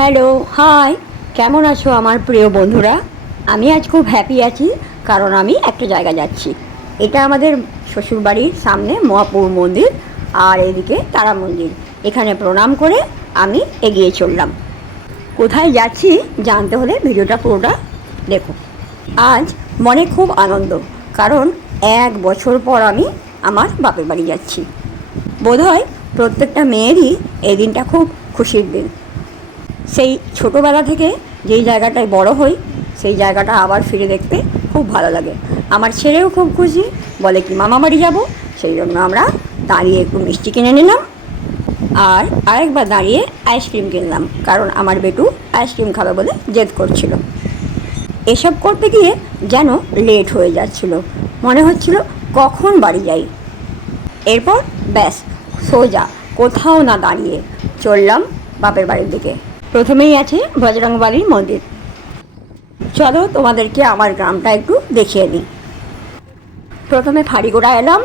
Hello, high. কেমন আছো আমার প্রিয় বন্ধুরা? আমি আজ খুব হ্যাপি আছি, কারণ আমি একটা জায়গা যাচ্ছি। এটা আমাদের শ্বশুরবাড়ির সামনে মহাপুর মন্দির, আর এদিকে তারা মন্দির। এখানে প্রণাম করে আমি এগিয়ে চললাম। কোথায় যাচ্ছি জানতে হলে ভিডিওটা পুরোটা দেখো। আজ মনে খুব আনন্দ, কারণ 1 বছর পর আমি আমার বাপের বাড়ি যাচ্ছি। বোধহয় প্রত্যেকটা মেয়েরই এই দিনটা খুব খুশির দিন। সেই ছোটোবেলা থেকে যেই জায়গাটায় বড় হই, সেই জায়গাটা আবার ফিরে দেখতে খুব ভালো লাগে। আমার ছেলেও খুব খুশি, বলে কি মামা বাড়ি যাবো। সেই জন্য আমরা দাঁড়িয়ে একটু মিষ্টি কিনে নিলাম, আর আরেকবার দাঁড়িয়ে আইসক্রিম কিনলাম, কারণ আমার বেটু আইসক্রিম খাবে বলে জেদ করছিল। এসব করতে গিয়ে যেন লেট হয়ে যাচ্ছিল, মনে হচ্ছিল কখন বাড়ি যাই। এরপর ব্যাস সোজা কোথাও না দাঁড়িয়ে চললাম বাপের বাড়ির দিকে। প্রথমেই আছে বজরংবলীর মন্দির। চলো তোমাদেরকে আমার গ্রামটা একটু দেখিয়ে নিই। প্রথমে ফাড়িগোড়া এলাম।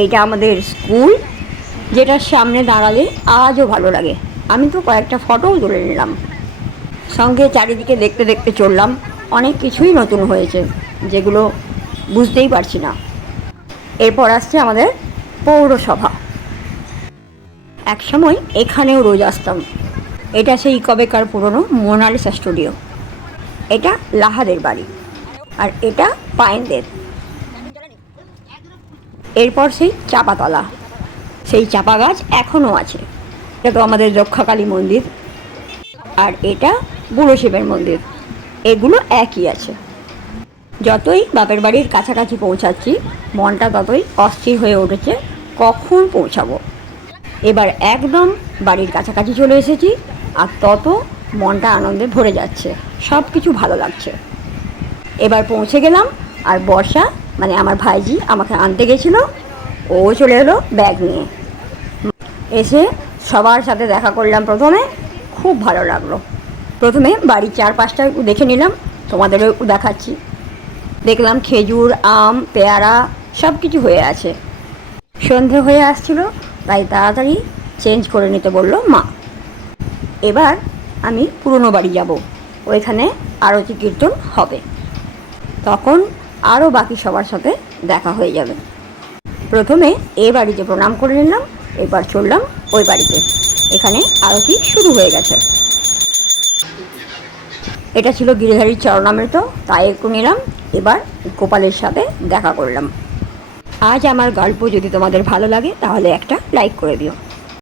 এইটা আমাদের স্কুল, যেটার সামনে দাঁড়ালে আজও ভালো লাগে। আমি তো কয়েকটা ফটোও তুলে নিলাম। সঙ্গে চারিদিকে দেখতে দেখতে চললাম। অনেক কিছুই নতুন হয়েছে, যেগুলো বুঝতেই পারছি না। এরপর আসছে আমাদের পৌরসভা। একসময় এখানেও রোজ আসতাম। এটা সেই কবেকার পুরনো মোনালিসা স্টুডিও। এটা লাহাদের বাড়ি, আর এটা পায়েনদের। এরপর সেই চাপাতলা, সেই চাপা গাছ এখনও আছে। এটা তো আমাদের রক্ষাকালী মন্দির, আর এটা বুড়ো শিবের মন্দির। এগুলো একই আছে। যতই বাপের বাড়ির কাছাকাছি পৌঁছাচ্ছি, মনটা ততই অস্থির হয়ে উঠেছে কখন পৌঁছাবো। এবার একদম বাড়ির কাছাকাছি চলে এসেছি, আর তত মনটা আনন্দে ভরে যাচ্ছে, সব কিছু ভালো লাগছে। এবার পৌঁছে গেলাম, আর বর্ষা মানে আমার ভাইজি আমাকে আনতে গেছিলো। ও চলে এলো ব্যাগ নিয়ে। এসে সবার সাথে দেখা করলাম। প্রথমে খুব ভালো লাগলো। প্রথমে বাড়ির চারপাশটা একটু দেখে নিলাম, তোমাদেরও একটু দেখাচ্ছি। দেখলাম খেজুর, আম, পেয়ারা সব কিছু হয়ে আছে। সন্ধে হয়ে আসছিল, তাই তাড়াতাড়ি চেঞ্জ করে নিতে বলল মা। এবার আমি পুরনো বাড়ি যাব, ওইখানে আরতি কীর্তন হবে, তখন আরও বাকি সবার সাথে দেখা হয়ে যাবে। প্রথমে এ বাড়িতে প্রণাম করে নিলাম, এবার চললাম ওই বাড়িতে। এখানে আরতি শুরু হয়ে গেছে। এটা ছিল গিরিধারীর চরণামৃত, তাই একটু নিলাম। এবার গোপালের সাথে দেখা করলাম। আজ আমার গল্প যদি তোমাদের ভালো লাগে তাহলে একটা লাইক করে দিও।